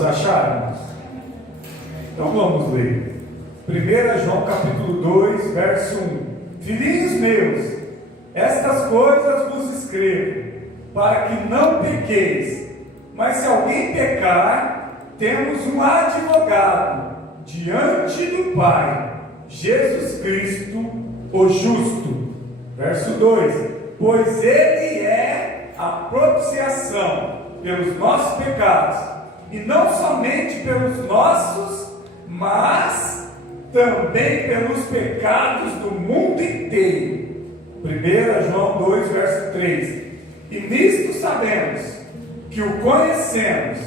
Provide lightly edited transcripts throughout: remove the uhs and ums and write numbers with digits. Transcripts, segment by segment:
Todos acharam? Então vamos ler. 1 João capítulo 2, verso 1. Filhinhos meus, estas coisas vos escrevo, para que não pequeis. Mas se alguém pecar, temos um advogado diante do Pai, Jesus Cristo, o justo. Verso 2: pois Ele é a propiciação pelos nossos pecados, e não somente pelos nossos, mas também pelos pecados do mundo inteiro. 1 João 2, verso 3. E nisto sabemos que o conhecemos,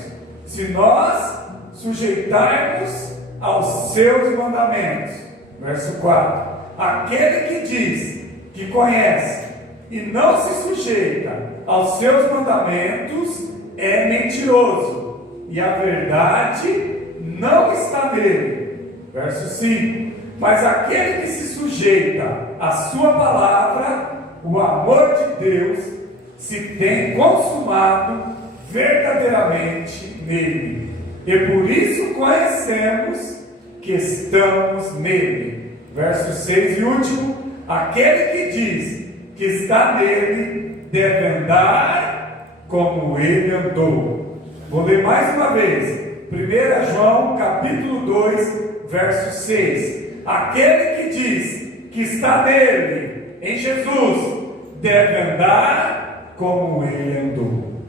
se nós sujeitarmos aos seus mandamentos. Verso 4. Aquele que diz que conhece e não se sujeita aos seus mandamentos é mentiroso, e a verdade não está nele. Verso 5. Mas aquele que se sujeita à sua palavra, o amor de Deus se tem consumado verdadeiramente nele, e por isso conhecemos que estamos nele. Verso 6 e último: aquele que diz que está nele deve andar como ele andou. Vou ler mais uma vez. 1 João capítulo 2, verso 6. Aquele que diz que está nele, em Jesus, deve andar como ele andou.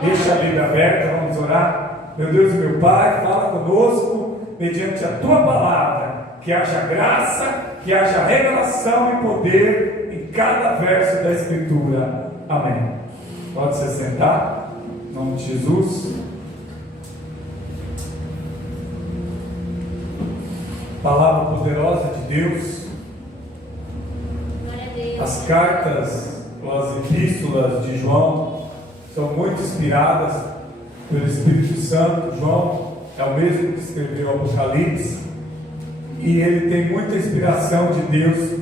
Deixa a Bíblia aberta, vamos orar. Meu Deus e meu Pai, fala conosco mediante a Tua palavra, que haja graça, que haja revelação e poder em cada verso da Escritura. Amém. Pode se sentar, em nome de Jesus. Palavra poderosa de Deus. As cartas ou as epístolas de João são muito inspiradas pelo Espírito Santo. João é o mesmo que escreveu o Apocalipse, e ele tem muita inspiração de Deus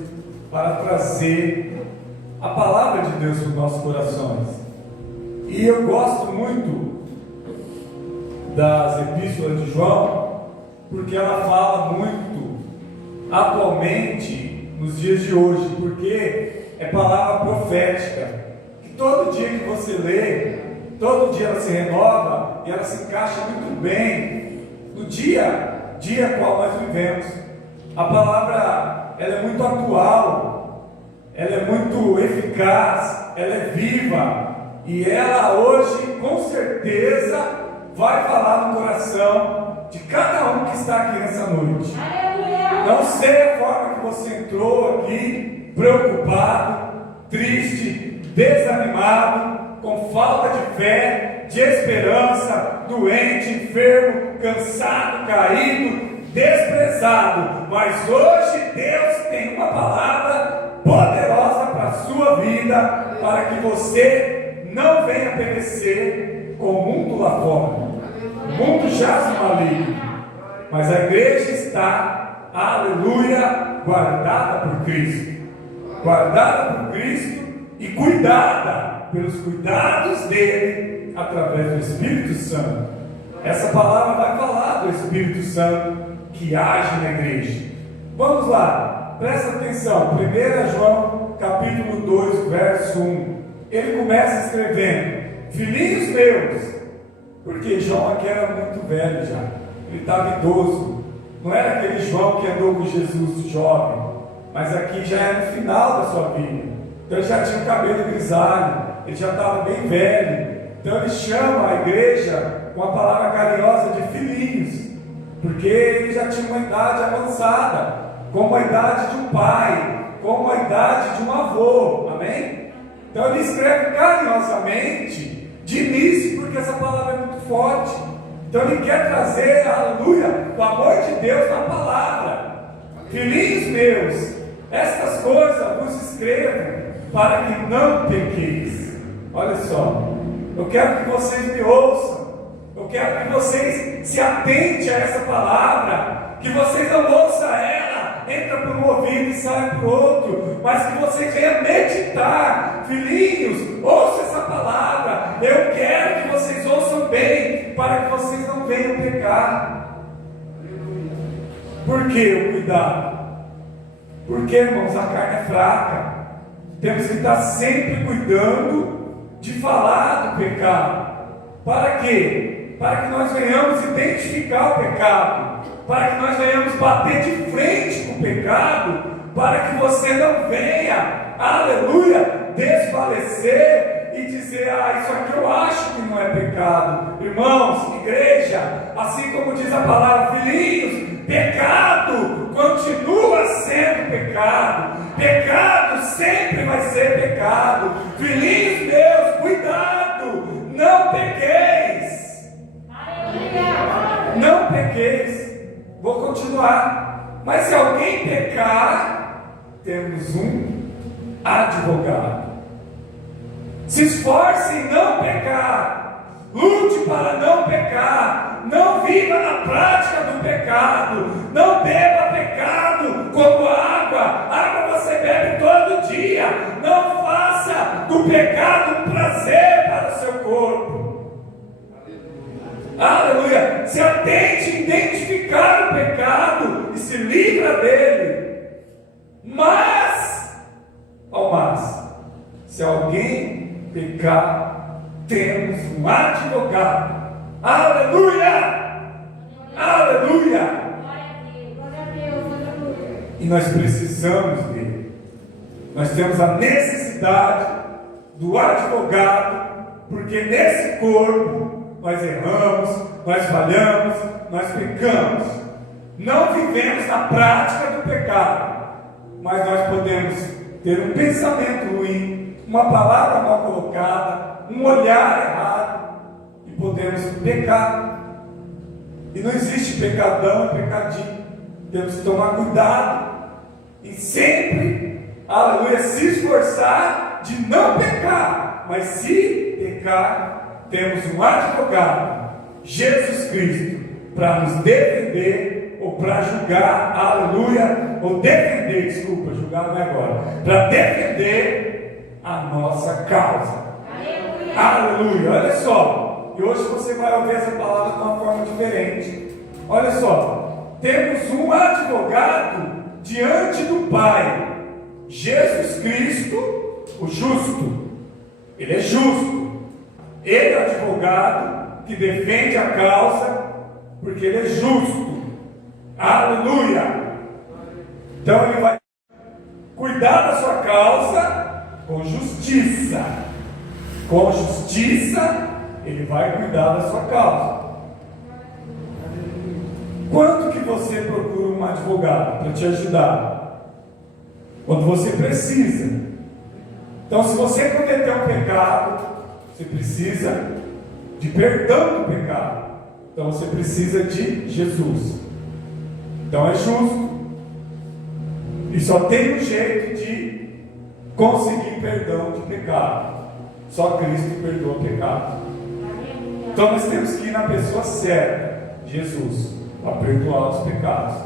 para trazer a palavra de Deus para os nossos corações. E eu gosto muito das epístolas de João, porque ela fala muito atualmente nos dias de hoje, porque é palavra profética, que todo dia que você lê, todo dia ela se renova e ela se encaixa muito bem no dia qual nós vivemos. A palavra, ela é muito atual, ela é muito eficaz, ela é viva, e ela hoje com certeza vai falar no coração de cada um que está aqui nessa noite. Não sei a forma que você entrou aqui, preocupado, triste, desanimado, com falta de fé, de esperança, doente, enfermo, cansado, caído, desprezado. Mas hoje Deus tem uma palavra poderosa para a sua vida, para que você não venha perecer com o mundo lá fora. O mundo jaz no maligno, mas a igreja está, aleluia, guardada por Cristo, e cuidada pelos cuidados dele através do Espírito Santo. Essa palavra vai falar do Espírito Santo que age na igreja. Vamos lá, presta atenção. 1 João capítulo 2, verso 1. Ele começa escrevendo: filhinhos meus. Porque João aqui era muito velho já, ele estava idoso, não era aquele João que andou com Jesus jovem, mas aqui já era no final da sua vida. Então ele já tinha o cabelo grisalho, ele já estava bem velho. Então ele chama a igreja com a palavra carinhosa de filhinhos, porque ele já tinha uma idade avançada, como a idade de um pai, como a idade de um avô, amém? Então ele escreve carinhosamente de início, porque essa palavra é muito forte. Então ele quer trazer, aleluia, o amor de Deus na palavra. Filhinhos meus, estas coisas vos escrevo para que não pequeis. Olha só, eu quero que vocês me ouçam, eu quero que vocês se atentem a essa palavra, que vocês não ouçam ela, entra por um ouvido e sai por outro, mas que vocês venham meditar. Filhinhos, ouçam essa palavra. Eu quero que vocês ouçam bem, para que vocês não venham pecar. Por que o cuidado? Porque, irmãos, a carne é fraca. Temos que estar sempre cuidando de falar do pecado. Para quê? Para que nós venhamos identificar o pecado, para que nós venhamos bater de frente com o pecado, para que você não venha, aleluia, desfalecer e dizer: isso aqui eu acho que não é pecado. Irmãos, igreja, assim como diz a palavra, filhinhos, pecado continua sendo pecado, pecado sempre vai ser pecado. Filhinhos meus, cuidado, não pequeis, não pequeis. Vou continuar. Mas se alguém pecar, temos um advogado. Se esforce em não pecar, lute para não pecar, não viva na prática do pecado, não beba pecado como água você bebe todo dia, não faça do pecado um prazer para o seu corpo. Aleluia. Se atente a identificar o pecado e se livra dele. Mas, se alguém pecar, temos um advogado. Aleluia! Aleluia! E nós precisamos dele. Nós temos a necessidade do advogado, porque nesse corpo nós erramos, nós falhamos, nós pecamos. Não vivemos na prática do pecado, mas nós podemos ter um pensamento ruim, uma palavra mal colocada, um olhar errado, e podemos pecar. E não existe pecadão e pecadinho. Temos que tomar cuidado e sempre, aleluia, se esforçar de não pecar. Mas se pecar, temos um advogado, Jesus Cristo, para nos defender ou para julgar, aleluia, ou defender, desculpa, julgar não é agora, para defender a nossa causa. Aleluia. Aleluia. Olha só, e hoje você vai ouvir essa palavra de uma forma diferente. Olha só, temos um advogado diante do Pai, Jesus Cristo, o justo. Ele é justo, ele é advogado que defende a causa, porque ele é justo. Aleluia. Então ele vai cuidar da sua causa com justiça. Com justiça ele vai cuidar da sua causa. Quanto que você procura um advogado para te ajudar? Quando você precisa. Então, se você cometeu um pecado, você precisa de perdão do pecado. Então você precisa de Jesus. Então é justo. E só tem um jeito de conseguir perdão de pecado. Só Cristo perdoa pecado. Então nós temos que ir na pessoa certa, Jesus, para perdoar os pecados.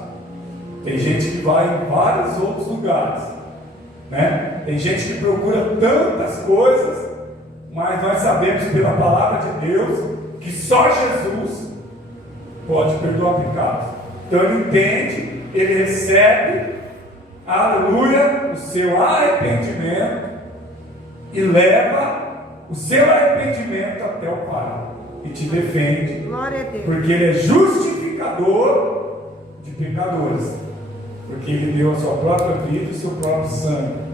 Tem gente que vai em vários outros lugares, né? Tem gente que procura tantas coisas, mas nós sabemos pela palavra de Deus que só Jesus pode perdoar pecados. Então ele entende, ele recebe, aleluia, o seu arrependimento e leva o seu arrependimento até o Pai e te defende. Glória a Deus. Porque ele é justificador de pecadores, porque ele deu a sua própria vida e o seu próprio sangue.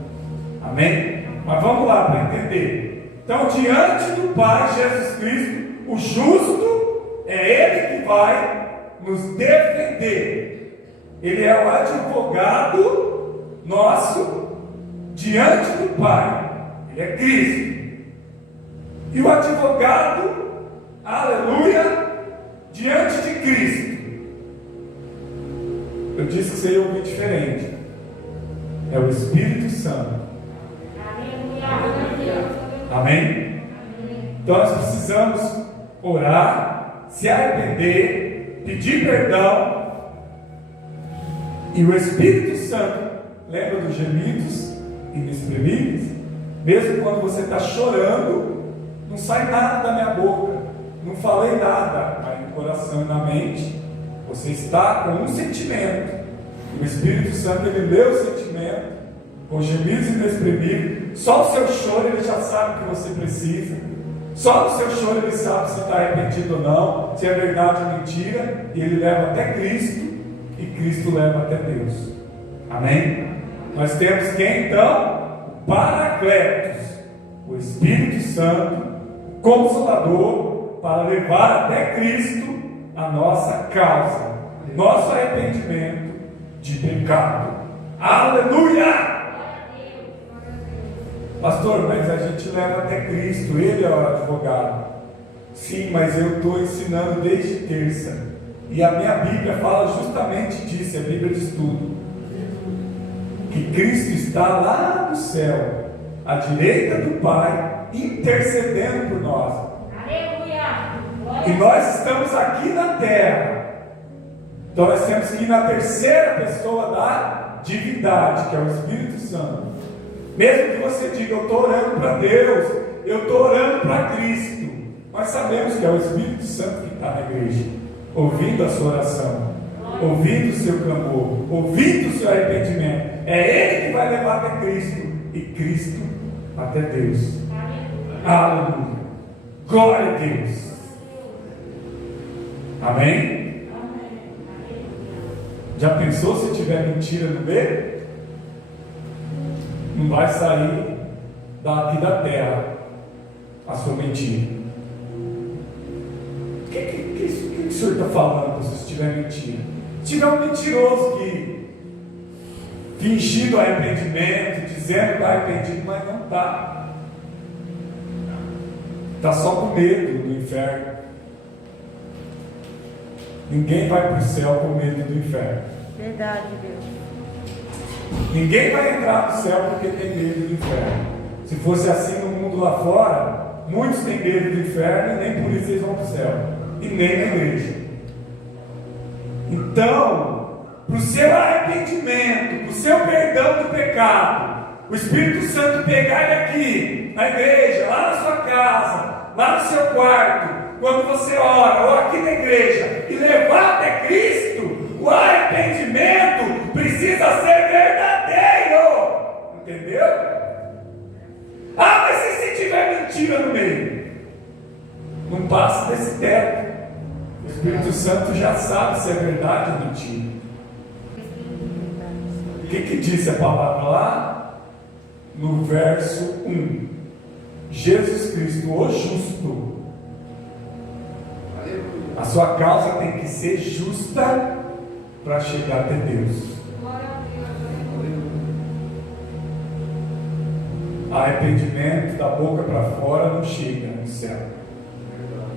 Amém? Mas vamos lá para entender. Então, diante do Pai, Jesus Cristo, o justo, é ele que vai nos defender. Ele é o advogado nosso diante do Pai. Ele é Cristo. E o advogado, aleluia, diante de Cristo. Eu disse que você ia ouvir diferente. É o Espírito Santo. Amém? Então nós precisamos orar, se arrepender, pedir perdão. E o Espírito Santo, lembra dos gemidos inexprimíveis? Mesmo quando você está chorando, não sai nada da minha boca. não falei nada, mas no coração e na mente, você está com um sentimento. O Espírito Santo, ele lê o sentimento, com gemidos inexprimíveis. Só o seu choro, ele já sabe o que você precisa. Só no seu choro ele sabe se está arrependido ou não, se é verdade ou mentira, e ele leva até Cristo, e Cristo leva até Deus. Amém? Nós temos quem então? O Paracletos, o Espírito Santo, o Consolador, para levar até Cristo a nossa causa, nosso arrependimento de pecado. Aleluia! Pastor, mas a gente leva até Cristo, Ele é o advogado. Sim, mas eu estou ensinando desde terça, e a minha Bíblia fala justamente disso, é a Bíblia de estudo, que Cristo está lá no céu, à direita do Pai, intercedendo por nós. Aleluia! E nós estamos aqui na terra, então nós temos que ir na terceira pessoa da divindade, que é o Espírito Santo. Mesmo que você diga, eu estou orando para Deus, eu estou orando para Cristo, nós sabemos que é o Espírito Santo que está na igreja, ouvindo a sua oração, ouvindo o seu clamor, ouvindo o seu arrependimento. É Ele que vai levar até Cristo, e Cristo até Deus. Aleluia! Glória a Deus! Amém? Já pensou se tiver mentira no meio? Não vai sair daqui da terra a sua mentira. O que o senhor está falando se tiver mentira? Se tiver um mentiroso que fingindo arrependimento, dizendo que está arrependido, mas não está. Está só com medo do inferno. Ninguém vai para o céu com medo do inferno. Verdade, Deus. Ninguém vai entrar no céu porque tem medo do inferno. Se fosse assim no mundo lá fora, muitos têm medo do inferno e nem por isso eles vão para o céu, e nem na igreja. Então, para o seu arrependimento, para o seu perdão do pecado, o Espírito Santo pegar ele aqui, na igreja, lá na sua casa, lá no seu quarto, quando você ora, ou aqui na igreja, e levar até Cristo, o arrependimento precisa ser verdadeiro. Entendeu? Ah, mas e se tiver mentira no meio? Não passa desse teto. O Espírito Santo já sabe se é verdade ou mentira. O que disse a palavra lá? No verso 1. Jesus Cristo, o justo. A sua causa tem que ser justa para chegar até Deus. Arrependimento da boca para fora não chega no céu.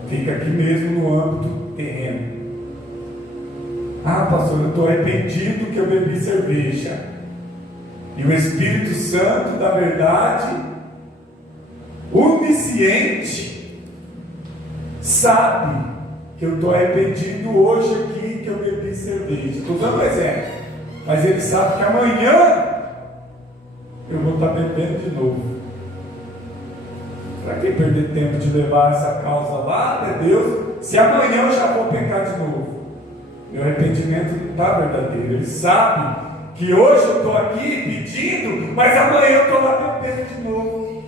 Fica aqui mesmo no âmbito terreno. Ah, pastor, eu estou arrependido que eu bebi cerveja. E o Espírito Santo da verdade, onisciente, sabe que eu estou arrependido hoje aqui que eu bebi cerveja. Estou dando um exemplo. Mas ele sabe que amanhã eu vou estar bebendo de novo. Para que perder tempo de levar essa causa lá até Deus, se amanhã eu já vou pecar de novo? Meu arrependimento não está verdadeiro. Ele sabe que hoje eu estou aqui pedindo, mas amanhã eu estou lá bebendo de novo.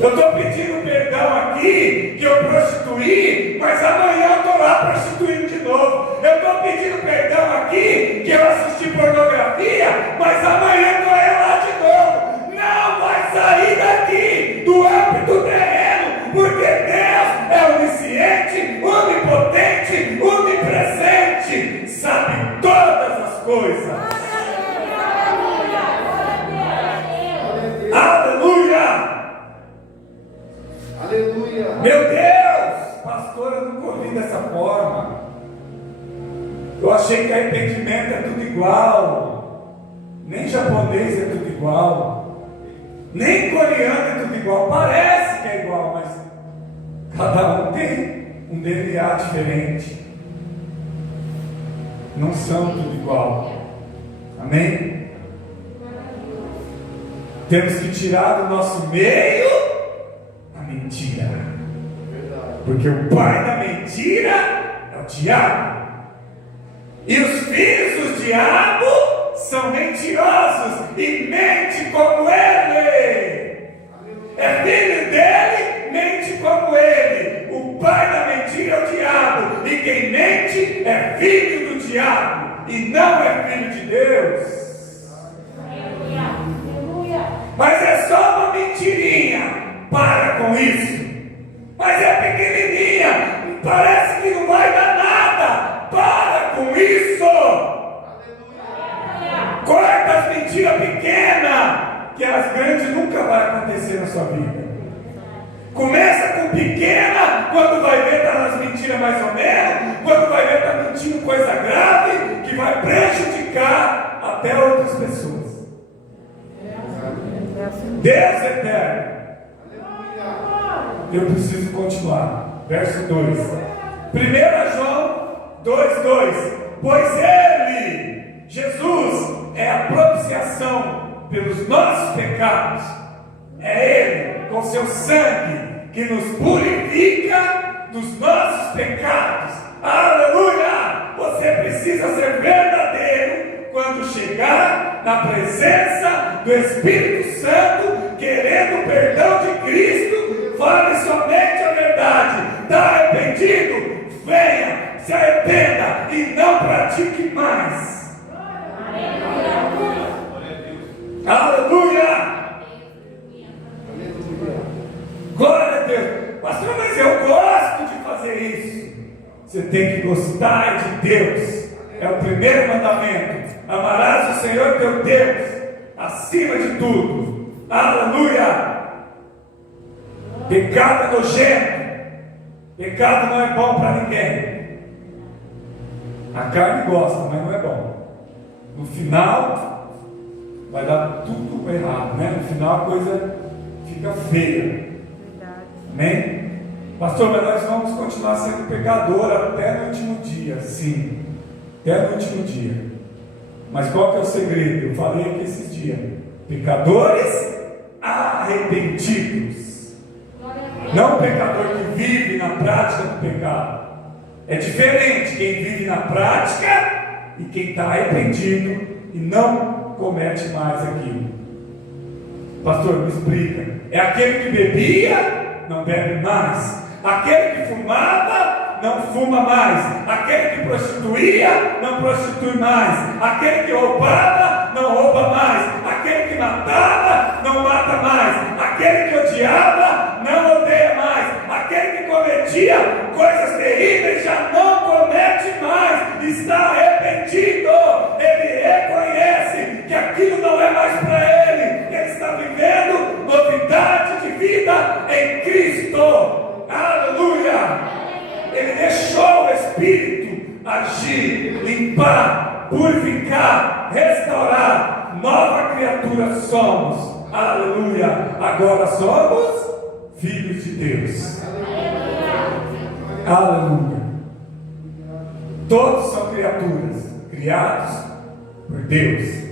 Eu estou pedindo perdão aqui, que eu prostituí, mas amanhã eu estou lá prostituindo de novo. Eu estou pedindo perdão aqui, que eu assisti pornografia, mas amanhã eu estou lá de novo. Não vai sair daqui do âmbito terreno, porque Deus é onisciente, onipotente, onipresente, sabe todas as coisas. Aleluia! Aleluia! Meu Deus, pastor, eu nunca ouvi dessa forma. Eu achei que arrependimento é tudo igual. Nem japonês é tudo igual. Nem coreano é tudo igual. Parece que é igual, mas cada um tem um DNA diferente. Não são tudo igual. Amém? Temos que tirar do nosso meio a mentira. Porque o pai da mentira é o diabo. E os filhos do diabo são mentirosos e mente como ele. É filho dele, mente como ele. O pai da mentira é o diabo. E quem mente é filho do diabo e não é filho de Deus. Mas é só uma mentirinha. Para com isso. Mas é pequenininha. Parece que não vai dar nada. Para com isso. Corta as mentiras pequenas, que as grandes nunca vai acontecer na sua vida. Começa com pequena, quando vai ver está nas mentiras mais ou menos, quando vai ver está mentindo coisa grave, que vai prejudicar até outras pessoas. Deus eterno. Eu preciso continuar. Verso 2. 1 João 2:2. Pois Ele, Jesus, é a propiciação pelos nossos pecados. É Ele, com seu sangue, que nos purifica dos nossos pecados. Aleluia! Você precisa ser verdadeiro quando chegar na presença do Espírito Santo, querendo o perdão de Cristo. Fale somente a verdade. Está arrependido? Venha, se arrependa e não pratique mais. Aleluia! Glória a Deus. Pastor, mas eu gosto de fazer isso. Você tem que gostar de Deus. É o primeiro mandamento. Amarás o Senhor teu Deus acima de tudo. Aleluia! Pecado é nojento. Pecado não é bom para ninguém. A carne gosta, mas não é bom. No final vai dar tudo errado, né? No final a coisa fica feia. Amém? Pastor, mas nós vamos continuar sendo pecador até no último dia. Sim, até no último dia. Mas qual que é o segredo? Eu falei aqui esses dias: pecadores arrependidos. Não o pecador que vive na prática do pecado. É diferente quem vive na prática e quem está arrependido e não comete mais aquilo. Pastor, me explica. É aquele que bebia, não bebe mais. Aquele que fumava, não fuma mais. Aquele que prostituía, não prostitui mais. Aquele que roubava, não rouba mais. Aquele que matava, não mata mais. Aquele que odiava, não odeia mais. Aquele que cometia coisas terríveis, já não comete mais. Está arrependido. Ele reconhece que aquilo não é mais para ele. Ele está vivendo novidade de vida em Cristo. Aleluia! Ele deixou o Espírito agir, limpar, purificar, restaurar. Nova criatura somos. Aleluia! Agora somos filhos de Deus. Aleluia! Todos são criaturas criados por Deus.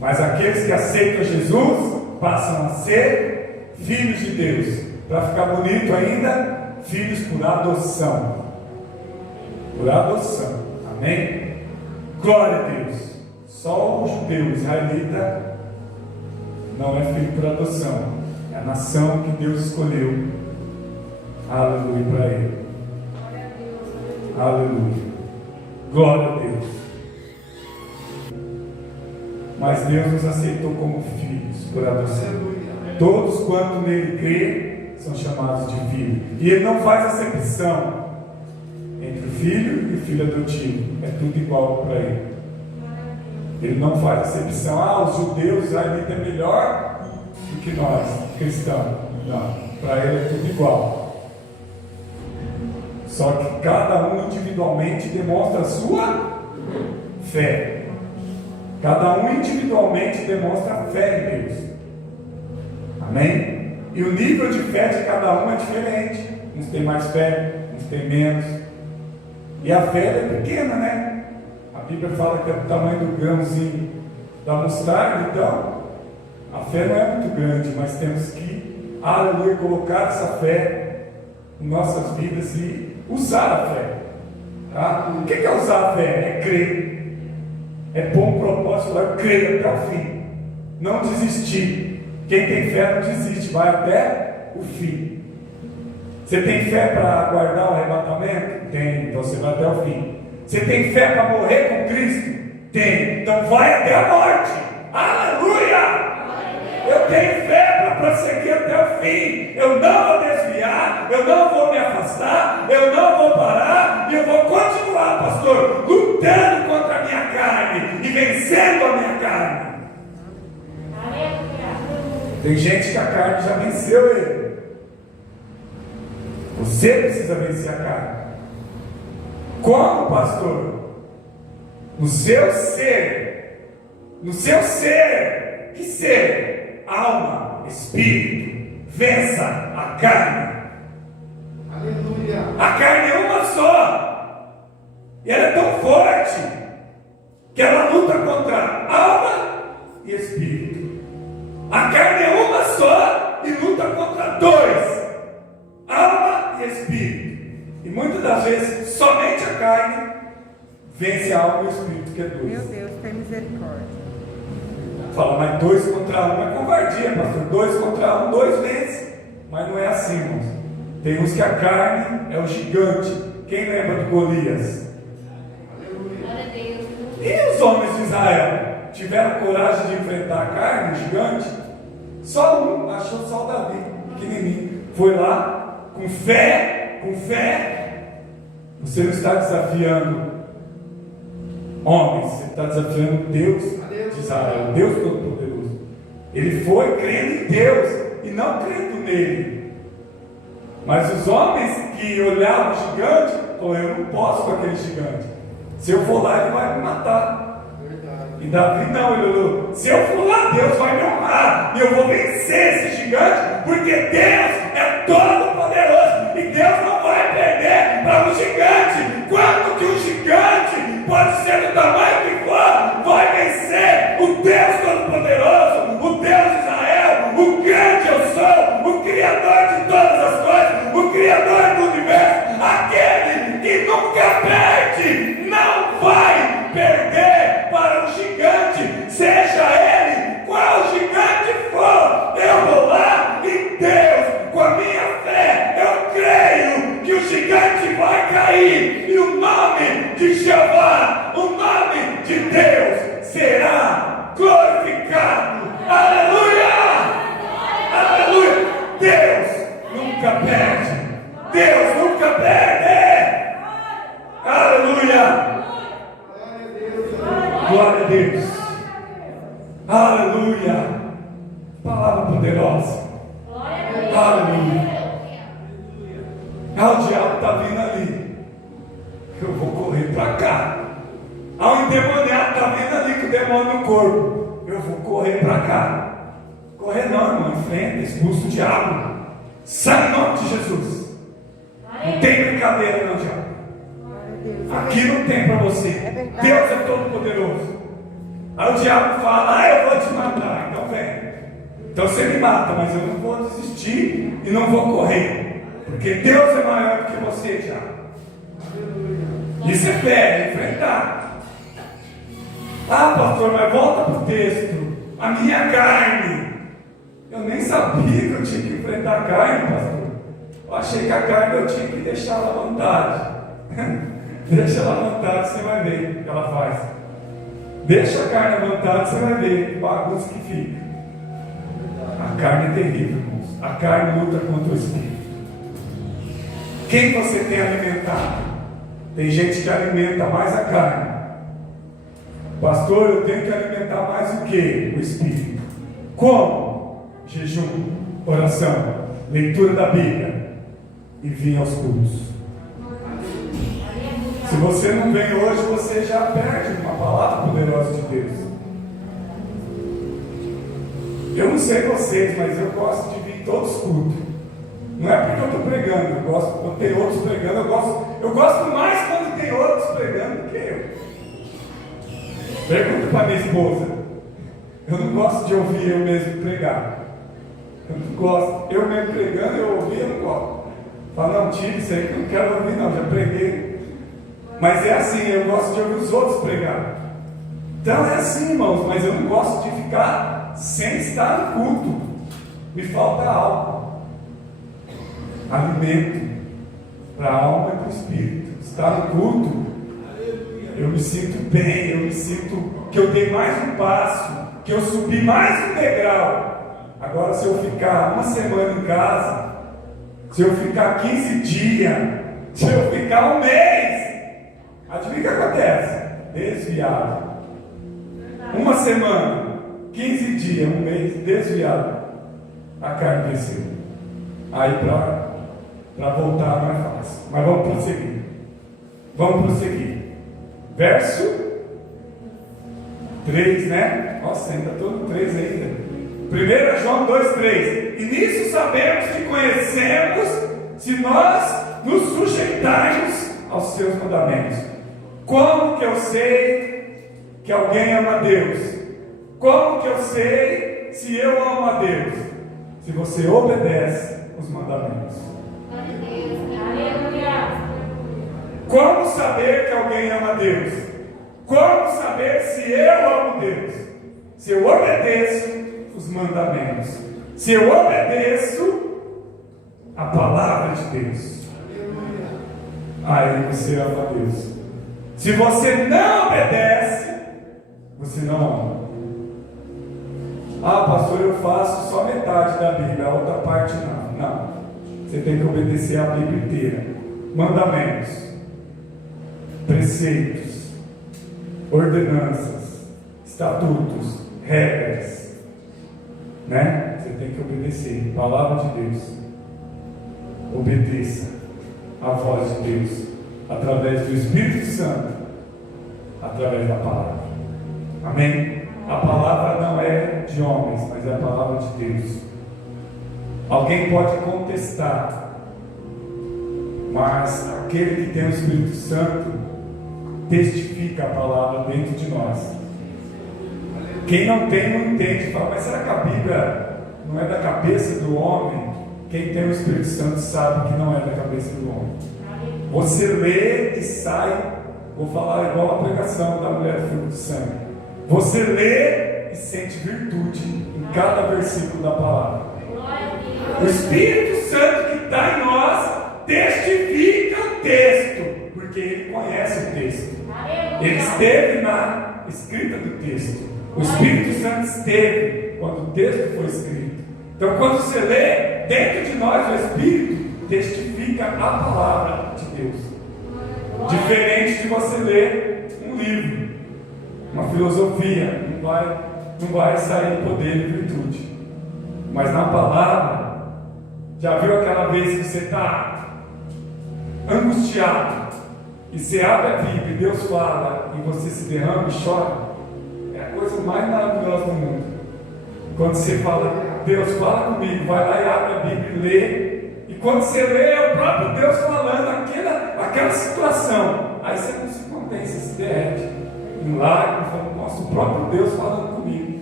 Mas aqueles que aceitam Jesus passam a ser filhos de Deus. Para ficar bonito ainda, filhos por adoção. Por adoção. Amém? Glória a Deus. Só o judeu, o israelita, não é filho por adoção. É a nação que Deus escolheu. Aleluia para ele. Aleluia. Glória a Deus. Mas Deus nos aceitou como filhos por adoção. Todos quanto nele crê são chamados de filho. E ele não faz acepção entre o filho e o filho adotivo. É tudo igual para ele. Ele não faz acepção. Os judeus, israelitas é melhor do que nós, cristãos. Não, para ele é tudo igual. Só que cada um individualmente demonstra a sua fé. Cada um individualmente demonstra a fé em Deus. Amém? E o nível de fé de cada um é diferente. Uns têm mais fé, uns têm menos. E a fé é pequena, né? A Bíblia fala que é do tamanho do grãozinho da mostarda. Então, a fé não é muito grande, mas temos que, aleluia, colocar essa fé em nossas vidas e usar a fé. Tá? O que é usar a fé? É crer. É pôr um propósito lá, eu creio até o fim. Não desistir. Quem tem fé não desiste, vai até o fim. Você tem fé para aguardar o arrebatamento? Tem, então você vai até o fim. Você tem fé para morrer com Cristo? Tem, então vai até a morte. Aleluia! Eu tenho fé para prosseguir até o fim. Eu não vou desviar, eu não vou me afastar, eu não vou parar, e eu vou continuar, pastor, lutando contra a minha carne e vencendo a minha carne. Tem gente que a carne já venceu ele. Você precisa vencer a carne. Como, pastor? No seu ser. No seu ser. Que ser? Alma, espírito. Vença a carne. Aleluia. A carne é uma só. E ela é tão forte que ela luta contra alma e espírito. A carne é uma só e luta contra dois: alma e espírito. E muitas das vezes somente a carne vence a alma e o espírito, que é dois. Meu Deus, tem misericórdia. Fala, mas 2 contra 1 é covardia, pastor. 2 contra 1, 2 vence. Mas não é assim, irmãos. Tem uns que a carne é o gigante. Quem lembra de Golias? E os homens de Israel tiveram coragem de enfrentar a carne, o gigante? Só um, achou só o Davi, pequenininho. Foi lá, com fé, com fé. Você não está desafiando homens, você está desafiando Deus de Israel, Deus Todo-Poderoso. Ele foi crendo em Deus e não crendo nele. Mas os homens que olhavam o gigante, falaram, eu não posso com aquele gigante. Se eu for lá, ele vai me matar. E Davi não, ele olhou, se eu for lá, Deus vai me honrar, e eu vou vencer esse gigante, porque Deus é todo poderoso, e Deus não vai perder para um gigante. Quanto que um gigante pode ser do tamanho que for, vai vencer o Deus todo-poderoso, o Deus de Israel, o grande eu sou, o Criador de todas as coisas, o Criador do universo, aquele que nunca perde, não vai perder para um gigante, seja ele qual gigante for. Eu vou lá e Deus, com a minha fé, eu creio que o gigante vai cair, e o nome de Jeová, o nome de Deus será glorificado. Aleluia! Aleluia! Deus nunca perde, Deus nunca perde. Aleluia! Glória a Deus. Aleluia. Palavra poderosa. Aleluia. Ah, o diabo está vindo ali. Eu vou correr para cá. Ah, o endemoniado está vindo ali com o demônio no corpo. Eu vou correr para cá. Correr não, irmão. Enfrenta, expulsa o diabo. Sai em nome de Jesus. Não tem brincadeira não, diabo. Aqui não tem para você. Deus é todo poderoso. Aí o diabo fala, eu vou te matar. Então vem. Então você me mata, mas eu não vou desistir e não vou correr, porque Deus é maior do que você, diabo. Isso é fé, é enfrentar. Ah, pastor, mas volta para o texto. A minha carne. Eu nem sabia que eu tinha que enfrentar a carne, pastor. Eu achei que a carne eu tinha que deixar ela à vontade. Deixa ela à vontade, você vai ver o que ela faz. Deixa a carne à vontade, você vai ver que bagunça que fica. A carne é terrível, irmãos. A carne luta contra o espírito. Quem você tem alimentado? Tem gente que alimenta mais a carne. Pastor, eu tenho que alimentar mais o que? O espírito. Como? Jejum, oração, leitura da Bíblia e vir aos cultos. Se você não vem hoje, você já perde uma palavra poderosa de Deus. Eu não sei vocês, mas eu gosto de vir em todos os cultos. Não é porque eu estou pregando, eu gosto quando tem outros pregando, eu gosto mais quando tem outros pregando do que eu. Pergunta para minha esposa. Eu não gosto de ouvir eu mesmo pregar. Eu não gosto. Eu mesmo pregando, eu ouvir, eu não gosto. Fala, não, tira isso aí que eu não quero ouvir não, já preguei. Mas é assim, eu gosto de ouvir os outros pregar. Então é assim, irmãos, mas eu não gosto de ficar sem estar no culto. Me falta algo. Alimento para a alma e para o espírito. Estar no culto, eu me sinto bem, eu me sinto que eu dei mais um passo, que eu subi mais um degrau. Agora, se eu ficar uma semana em casa, se eu ficar 15 dias, se eu ficar um mês, adivinha o que acontece? Desviado. Uma semana, 15 dias, um mês, desviado. A carne desceu. Aí para voltar não é fácil. Mas vamos prosseguir. Vamos prosseguir. Verso 3, né? Nossa, ainda estou no 3 ainda. 1 João 2,3. E nisso sabemos que conhecemos se nós nos sujeitarmos aos seus mandamentos. Como que eu sei que alguém ama a Deus? Como que eu sei se eu amo a Deus? Se você obedece os mandamentos. Como saber que alguém ama a Deus? Como saber se eu amo Deus? Se eu obedeço os mandamentos. Se eu obedeço a palavra de Deus. Aí você ama a Deus. Se você não obedece, você não ama. Ah, pastor, eu faço só metade da Bíblia, a outra parte não. Não. Você tem que obedecer a Bíblia inteira. Mandamentos, preceitos, ordenanças, estatutos, regras, né? Você tem que obedecer. Palavra de Deus. Obedeça a voz de Deus através do Espírito Santo, através da palavra. Amém? A palavra não é de homens, mas é a palavra de Deus. Alguém pode contestar, mas aquele que tem o Espírito Santo testifica a palavra dentro de nós. Quem não tem, não entende. Fala, mas será que a Bíblia não é da cabeça do homem? Quem tem o Espírito Santo sabe que não é da cabeça do homem. Você lê e sai. Vou falar igual a pregação da mulher do fruto do sangue. Você lê e sente virtude em cada versículo da palavra. O Espírito Santo que está em nós testifica o texto, porque ele conhece o texto. Ele esteve na escrita do texto. O Espírito Santo esteve quando o texto foi escrito. Então, quando você lê, dentro de nós o Espírito testifica a palavra de Deus. Diferente de você ler um livro, uma filosofia, não vai sair poder e virtude. Mas na palavra, já viu aquela vez que você está angustiado e você abre a Bíblia e Deus fala e você se derrama e chora? É a coisa mais maravilhosa do mundo. Quando você fala, Deus fala comigo, vai lá e abre a Bíblia e lê. E quando você lê, é o próprio Deus falando aquela situação. Aí você não se contém, você se derrete em lágrimas, falando, nossa, o próprio Deus falando comigo.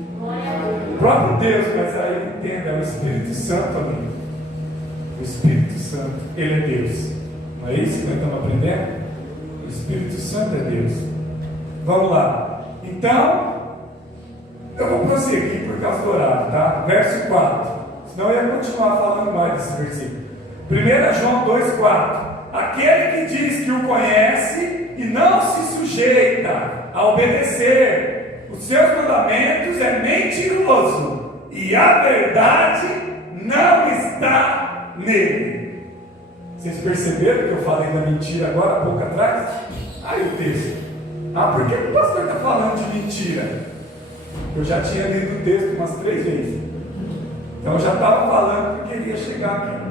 O próprio Deus, mas aí entenda, é o Espírito Santo ali. O Espírito Santo, Ele é Deus. Não é isso que nós estamos aprendendo? O Espírito Santo é Deus. Vamos lá. Então, eu vou prosseguir por causa do horário, tá? Verso 4. Senão eu ia continuar falando mais desse versículo. 1 João 2,4. Aquele que diz que o conhece e não se sujeita a obedecer os seus mandamentos é mentiroso, e a verdade não está nele. Vocês perceberam que eu falei da mentira agora, há pouco atrás? Aí o texto. Por que o pastor está falando de mentira? Eu já tinha lido o texto umas 3 vezes. Então eu já estava falando que queria chegar aqui.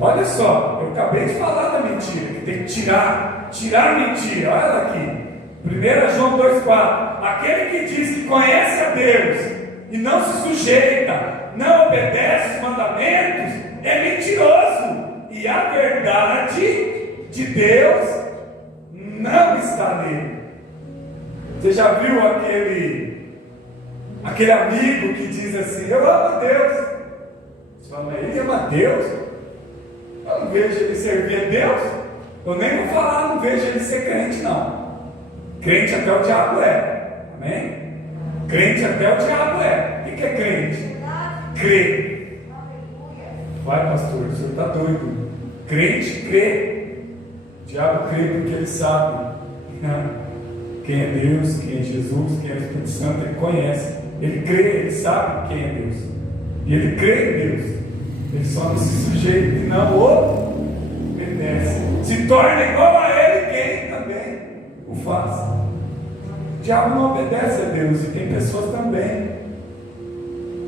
Olha só, eu acabei de falar da mentira, que tem que tirar a mentira. Olha ela aqui. 1 João 2,4. Aquele que diz que conhece a Deus e não se sujeita, não obedece os mandamentos, é mentiroso. E a verdade de Deus não está nele. Você já viu aquele amigo que diz assim, eu amo a Deus? Você fala, mas ele ama a Deus? Eu não vejo ele servir a Deus. Eu nem vou falar, não vejo ele ser crente, não. Crente até o diabo é. Amém? Crente até o diabo é. O que é crente? Crê. Vai, pastor, o senhor está doido. Crente crê. O diabo crê porque ele sabe, né? Quem é Deus, quem é Jesus, quem é o Espírito Santo, ele conhece. Ele crê, ele sabe quem é Deus. E ele crê em Deus. Ele só não se sujeita e não obedece. Se torna igual a ele, quem também o faz. O diabo não obedece a Deus e tem pessoas também.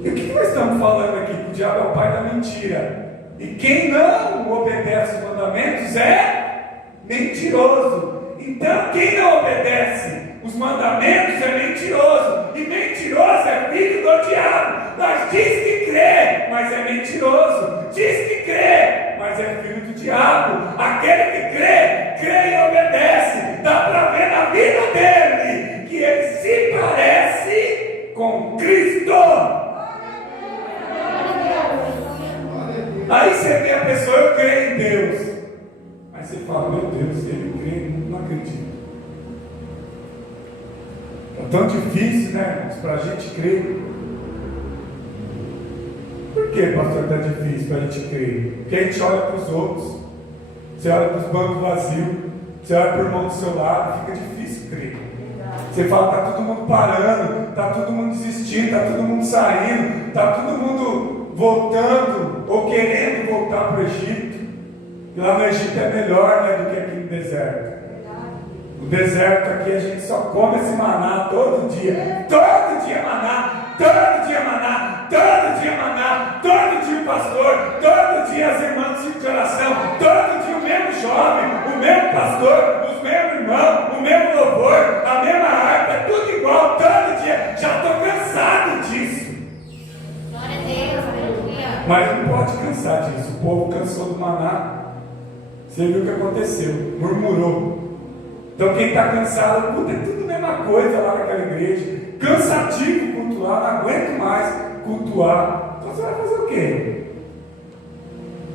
E o que nós estamos falando aqui? Que o diabo é o pai da mentira. E quem não obedece os mandamentos é mentiroso. Então quem não obedece os mandamentos é mentiroso. E mentiroso é filho do diabo. Nós diz que crê, mas é mentiroso. Diz que crê, mas é filho do diabo. Aquele que crê, crê e obedece. Dá para ver na vida dele que ele se parece com Cristo. Aí você vê a pessoa, eu creio em Deus. Aí você fala, meu Deus, ele crê, não acredito. É tão difícil, né, para a gente crer. Por que, pastor, está difícil para a gente crer? Porque a gente olha para os outros. Você olha para os bancos vazios. Você olha para o irmão do seu lado, fica difícil crer. Você fala, está todo mundo parando, está todo mundo desistindo, está todo mundo saindo, está todo mundo voltando ou querendo voltar para o Egito. E lá no Egito é melhor, né, do que aqui no deserto. No deserto aqui a gente só come esse maná todo dia. Todo dia maná, todo dia maná, todo dia maná, todo dia o pastor, todo dia as irmãs de oração, todo dia o mesmo jovem, o mesmo pastor, os mesmos irmãos, o mesmo louvor, a mesma harpa, é tudo igual, todo dia. Já estou cansado disso. Glória a Deus, aleluia. Mas não pode cansar disso. O povo cansou do maná. Você viu o que aconteceu? Murmurou. Então quem está cansado, puta, é tudo a mesma coisa lá naquela igreja. Cansativo cultuar, não aguento mais cultuar. Então você vai fazer o quê?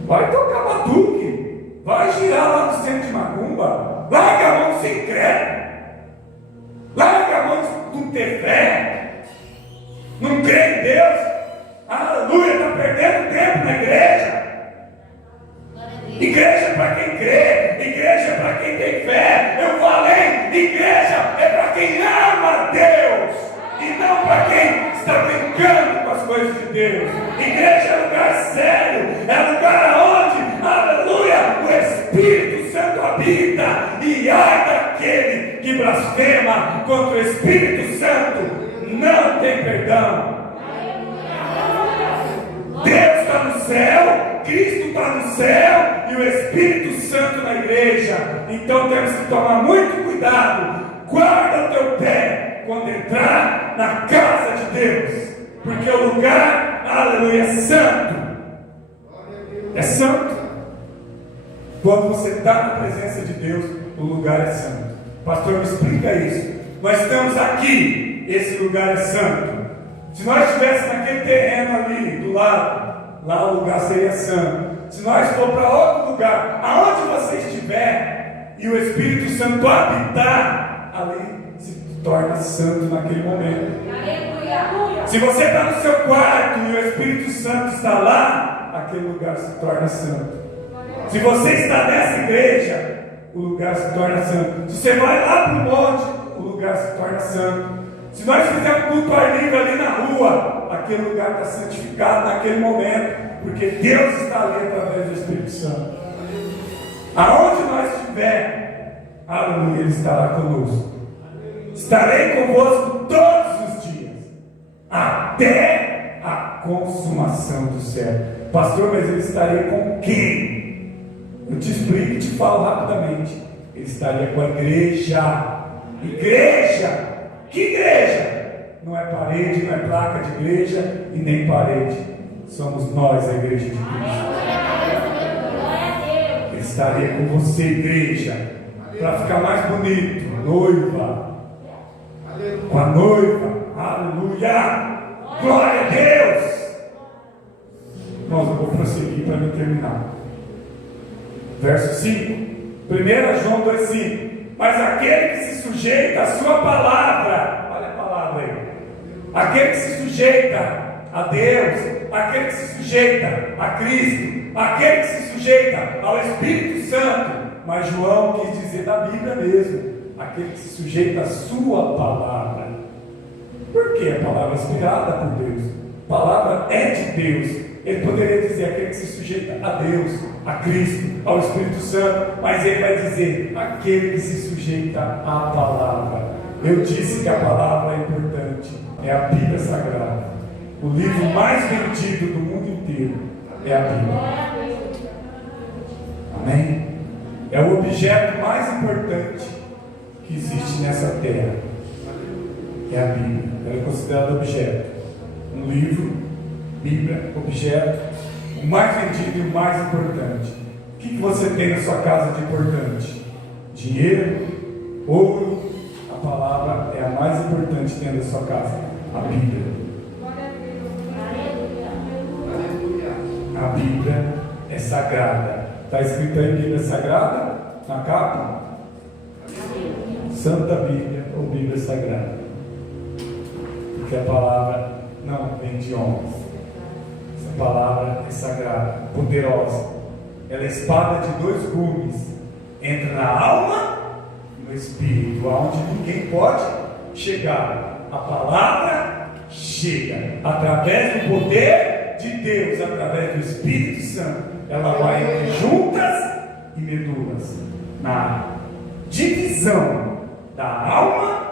Vai tocar batuque. Vai girar lá no centro de macumba. Larga a mão do sincreto. Larga a mão de não ter fé. Não crê em Deus. Aleluia, está perdendo tempo na igreja. Igreja é para quem crê, igreja é para quem tem fé. Eu falei, igreja é para quem ama Deus e não para quem está brincando com as coisas de Deus. Igreja é lugar sério, é lugar onde, aleluia, o Espírito Santo habita. E ai daquele que blasfema contra o Espírito Santo, não tem perdão. Deus está no céu, Cristo está no céu e o Espírito Santo na igreja. Então temos que tomar muito cuidado. Guarda o teu pé quando entrar na casa de Deus, porque o lugar, aleluia, é santo. É santo. Quando você está na presença de Deus, o lugar é santo. Pastor, me explica isso. Nós estamos aqui, esse lugar é santo. Se nós estivéssemos naquele terreno ali do lado, lá o lugar seria santo. Se nós for para outro lugar, aonde você estiver, e o Espírito Santo habitar, ali se torna santo naquele momento. Se você está no seu quarto e o Espírito Santo está lá, aquele lugar se torna santo. Se você está nessa igreja, o lugar se torna santo. Se você vai lá para o monte, o lugar se torna santo. Se nós fizermos culto ar livre ali na rua, aquele lugar está santificado naquele momento, porque Deus está ali através do Espírito Santo. Aonde nós estiver, aleluia, Ele estará conosco. Estarei convosco todos os dias, até a consumação do céu. Pastor, mas Ele estaria com quem? Eu te explico e te falo rapidamente. Ele estaria com a igreja. Igreja! Que igreja? Não é parede, não é placa de igreja e nem parede. Somos nós a igreja de Cristo. Ele estaria com você, igreja, para ficar mais bonito. Noiva. Com a noiva. Aleluia. Glória a Deus. Irmãos, eu vou prosseguir para me terminar. Verso 5. 1 João 2,5. Mas aquele que se sujeita à sua palavra, olha a palavra aí, aquele que se sujeita a Deus, aquele que se sujeita a Cristo, aquele que se sujeita ao Espírito Santo, mas João quis dizer da Bíblia mesmo, aquele que se sujeita à sua palavra. Por que a palavra é inspirada por Deus? A palavra é de Deus. Ele poderia dizer aquele que se sujeita a Deus, a Cristo, ao Espírito Santo, mas ele vai dizer aquele que se sujeita à palavra. Eu disse que a palavra é importante, é a Bíblia Sagrada. O livro mais vendido do mundo inteiro é a Bíblia. Amém? É o objeto mais importante que existe nessa terra. É a Bíblia. Ela é considerada objeto. Um livro, Bíblia, objeto, o mais vendido e o mais importante. O que você tem na sua casa de importante? Dinheiro, ouro. A palavra é a mais importante dentro da sua casa. A Bíblia. A Bíblia é sagrada. Está escrito aí Bíblia Sagrada na capa? Santa Bíblia ou Bíblia Sagrada. Porque a palavra não vem de homens. Essa palavra é sagrada, poderosa. Ela é espada de 2 gumes. Entra na alma e no espírito, aonde ninguém pode chegar. A palavra chega através do poder de Deus, através do Espírito Santo. Ela vai entre juntas e medulas, na divisão da alma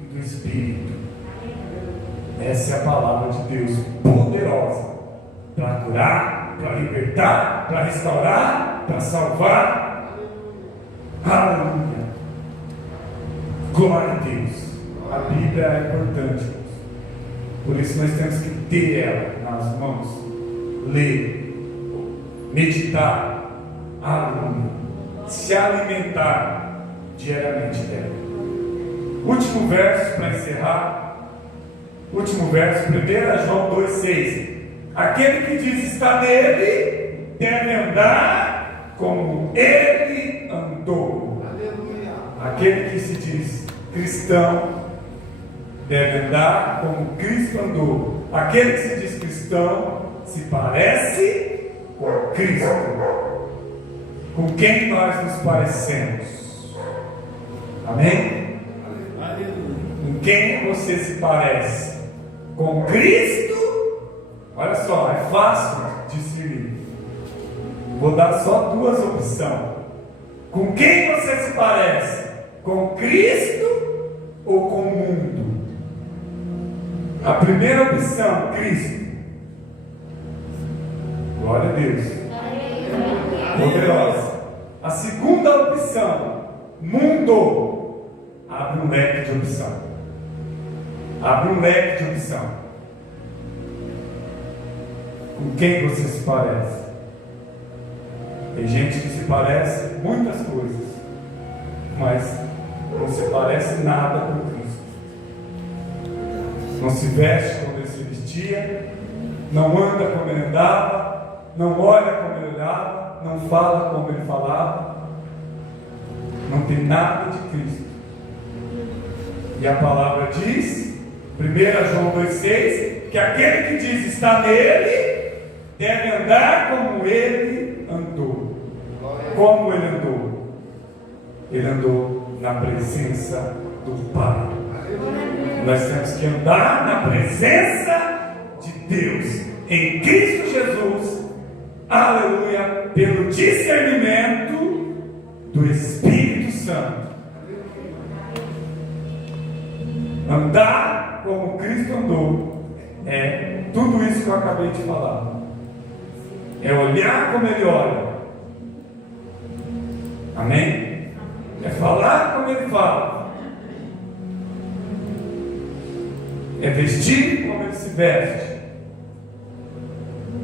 e do espírito. Essa é a palavra de Deus, poderosa para curar, para libertar, para restaurar, para salvar. Aleluia! Glória a Deus! A Bíblia é importante, por isso nós temos que ter ela nas mãos, ler, meditar, aleluia, se alimentar diariamente dela. Último verso para encerrar. Último verso, 1 João 2,6. Aquele que diz está nele, deve andar como ele andou. Aleluia. Aquele que se diz cristão, deve andar como Cristo andou. Aquele que se diz cristão, se parece com Cristo. Com quem nós nos parecemos? Amém? Com quem você se parece? Com Cristo? Olha só, é fácil discernir. Vou dar só 2 opções. Com quem você se parece? Com Cristo ou com o mundo? A primeira opção, Cristo. Glória a Deus. Poderosa. A segunda opção, mundo. Abre um leque de opção. Abre um leque de opção. Com quem você se parece? Tem gente que se parece com muitas coisas, mas não se parece nada com Cristo. Não se veste como ele se vestia, não anda como ele andava, não olha como ele olhava, não fala como ele falava, não tem nada de Cristo. E a palavra diz, 1 João 2,6, que aquele que diz está nele, deve andar como ele andou. Como ele andou? Ele andou na presença do Pai. Nós temos que andar na presença de Deus, em Cristo Jesus, aleluia, pelo discernimento do Espírito Santo. Andar como Cristo andou é tudo isso que eu acabei de falar. É olhar como ele olha. Amém? É falar como ele fala. É vestir como ele se veste.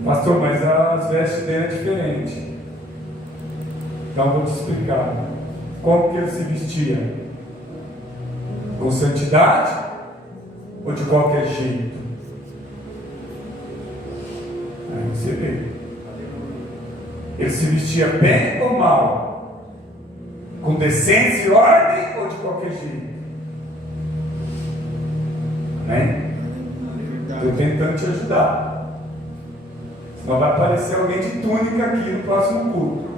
Pastor, mas as vestes dele é diferente. Então vou te explicar. Como que ele se vestia? Com santidade ou de qualquer jeito? Aí você vê. Ele se vestia bem ou mal? Com decência e ordem ou de qualquer jeito? Amém? Estou tentando te ajudar. Senão vai aparecer alguém de túnica aqui no próximo culto.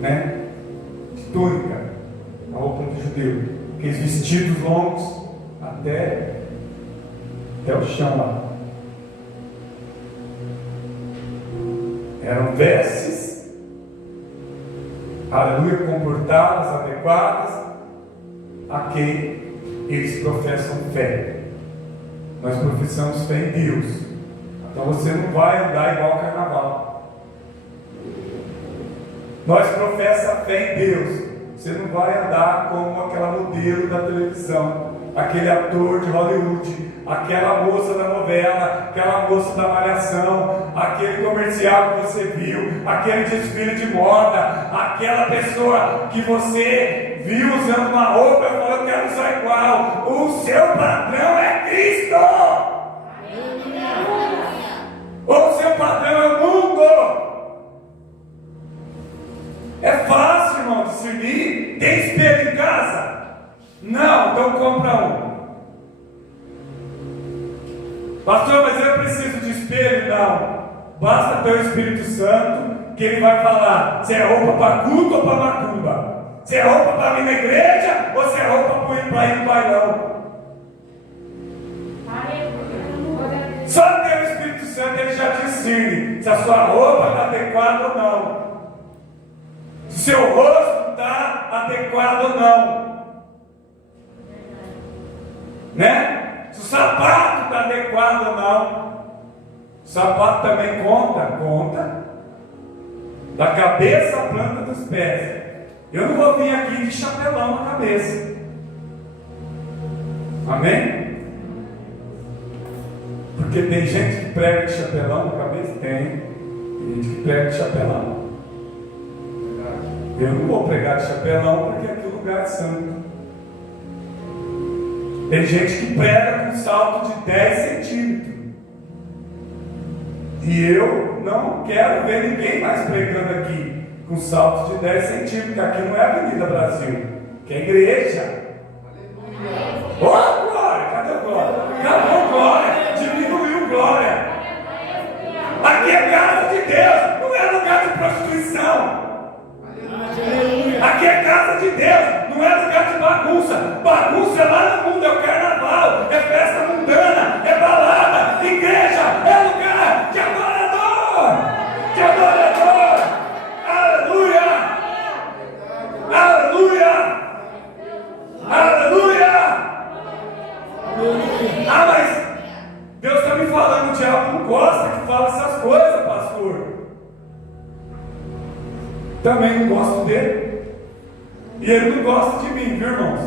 Né? De túnica. A roupa do judeu. Aqueles vestidos longos até o chão lá. Eram vestes, aleluia, comportadas, adequadas a quem eles professam fé. Nós professamos fé em Deus. Então você não vai andar igual ao carnaval. Nós professamos fé em Deus. Você não vai andar como aquela modelo da televisão, aquele ator de Hollywood, aquela moça da novela, aquela moça da malhação, aquele comercial que você viu, aquele desfile de moda, aquela pessoa que você viu usando uma roupa e falou: eu quero usar igual. O seu padrão é Cristo. O seu padrão é o mundo. É fácil, irmão, discernir. Tem espelho em casa? Não, então compra um. Pastor, mas eu preciso de espelho? Não. Basta ter o Espírito Santo, que ele vai falar se é roupa para culto ou para macumba, se é roupa para ir na igreja ou se é roupa para ir no bailão. Só ter o Espírito Santo ele já discerne se a sua roupa está adequada ou não, se o seu rosto está adequado ou não, né? Se o sapato está adequado ou não. O sapato também conta da cabeça à planta dos pés. Eu não vou vir aqui de chapelão na cabeça. Amém? Porque tem gente que prega de chapelão na cabeça? Tem gente que prega de chapelão. Eu não vou pregar de chapelão porque aqui é lugar de santo. Tem gente que prega com salto de 10 centímetros. E eu não quero ver ninguém mais pregando aqui com salto de 10 centímetros, porque aqui não é Avenida Brasil, que é igreja. Ô glória! Cadê o glória? Acabou glória! Diminuiu glória! Aqui é casa de Deus, não é lugar de prostituição. Aqui é casa de Deus, não é lugar de bagunça. Bagunça é lá no mundo, é o carnaval, é festa mundana, é balada. Igreja é lugar de adorador, de adorador. Aleluia, aleluia, aleluia. Ah, mas Deus está me falando, o diabo não gosta que fala essas coisas, pastor. Também não gosto dele. E ele não gosta de mim, viu, irmãos?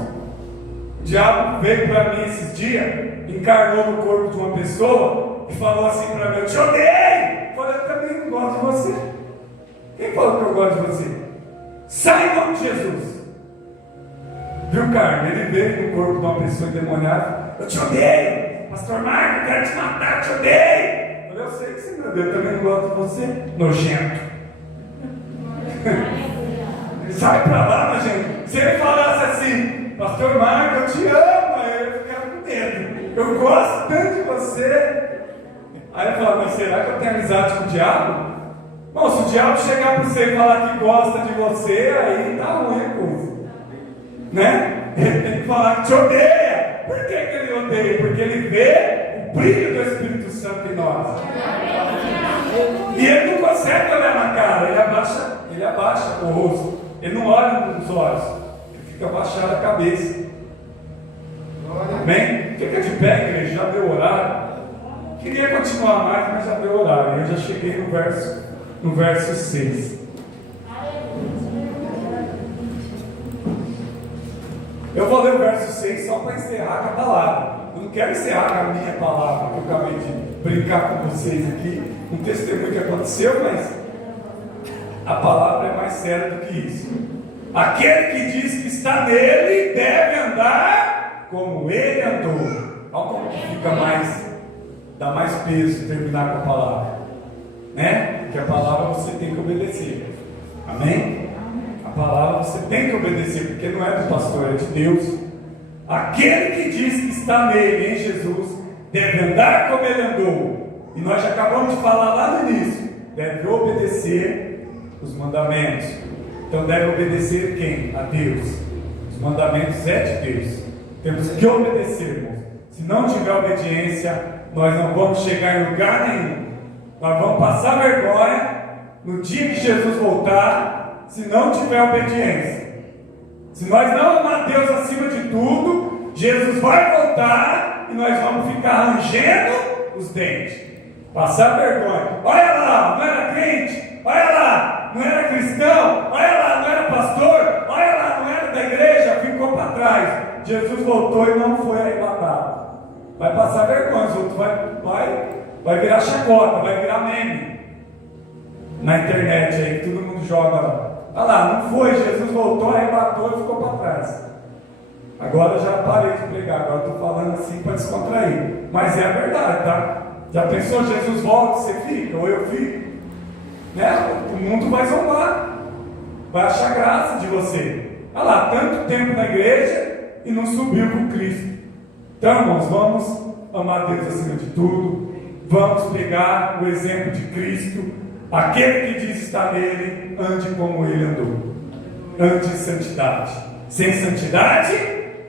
O diabo veio para mim esses dias, encarnou no corpo de uma pessoa e falou assim para mim: eu te odeio. Eu falei: eu também não gosto de você. Quem falou que eu gosto de você? Sai em nome de Jesus. Viu, Carmen? Ele veio no corpo de uma pessoa endemoniada: eu te odeio. Pastor Marco, eu quero te matar, eu te odeio. Eu falei: eu sei que você me odeia, eu também não gosto de você. Nojento. Sai pra lá, mas gente. Se ele falasse assim: pastor Marco, eu te amo, aí eu ia ficar com medo. Eu gosto tanto de você. Aí eu falava: mas será que eu tenho amizade com o diabo? Bom, se o diabo chegar para você e falar que gosta de você, aí tá ruim a coisa, né? Ele tem que falar que te odeia. Por que ele odeia? Porque ele vê o brilho do Espírito Santo em nós. E ele não consegue olhar na cara, ele abaixa o rosto. Ele não olha nos olhos, ele fica abaixado a cabeça. Amém? Fica de pé, igreja, já deu horário. Queria continuar mais, mas já deu horário. Eu já cheguei no verso 6. Eu vou ler o verso 6 só para encerrar com a palavra. Eu não quero encerrar com a minha palavra, que eu acabei de brincar com vocês aqui. Um testemunho que aconteceu, mas a palavra é mais séria do que isso. Aquele que diz que está nele deve andar como ele andou. Olha como que fica mais, dá mais peso terminar com a palavra, né? Porque a palavra você tem que obedecer. Amém? A palavra você tem que obedecer, porque não é do pastor, é de Deus. Aquele que diz que está nele, em Jesus, deve andar como ele andou. E nós já acabamos de falar lá no início. Deve obedecer os mandamentos. Então deve obedecer quem? A Deus. Os mandamentos é de Deus. Temos que obedecer, irmãos. Se não tiver obediência, nós não vamos chegar em lugar nenhum. Nós vamos passar vergonha no dia que Jesus voltar, se não tiver obediência. Se nós não amar Deus acima de tudo, Jesus vai voltar e nós vamos ficar rangendo os dentes. Passar vergonha. Olha lá, não era crente. Olha lá, não era cristão. Olha lá, não era pastor. Olha lá, não era da igreja. Ficou para trás. Jesus voltou e não foi arrebatado. Vai passar vergonha. Os outros vai virar chacota, vai virar meme na internet aí, que todo mundo joga lá. Olha lá, não foi. Jesus voltou, arrebatou e ficou para trás. Agora eu já parei de pregar. Agora estou falando assim para descontrair. Mas é a verdade, tá? Já pensou, Jesus volta, você fica, ou eu fico? Né? O mundo vai zombar, vai achar graça de você. Olha lá, tanto tempo na igreja e não subiu com Cristo. Então, irmãos, vamos amar Deus acima de tudo. Vamos pegar o exemplo de Cristo. Aquele que diz estar nele, ande como ele andou. Ande em santidade. Sem santidade,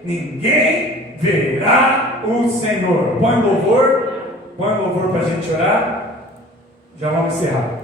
ninguém verá o Senhor. Põe louvor para a gente orar. Já vamos encerrar.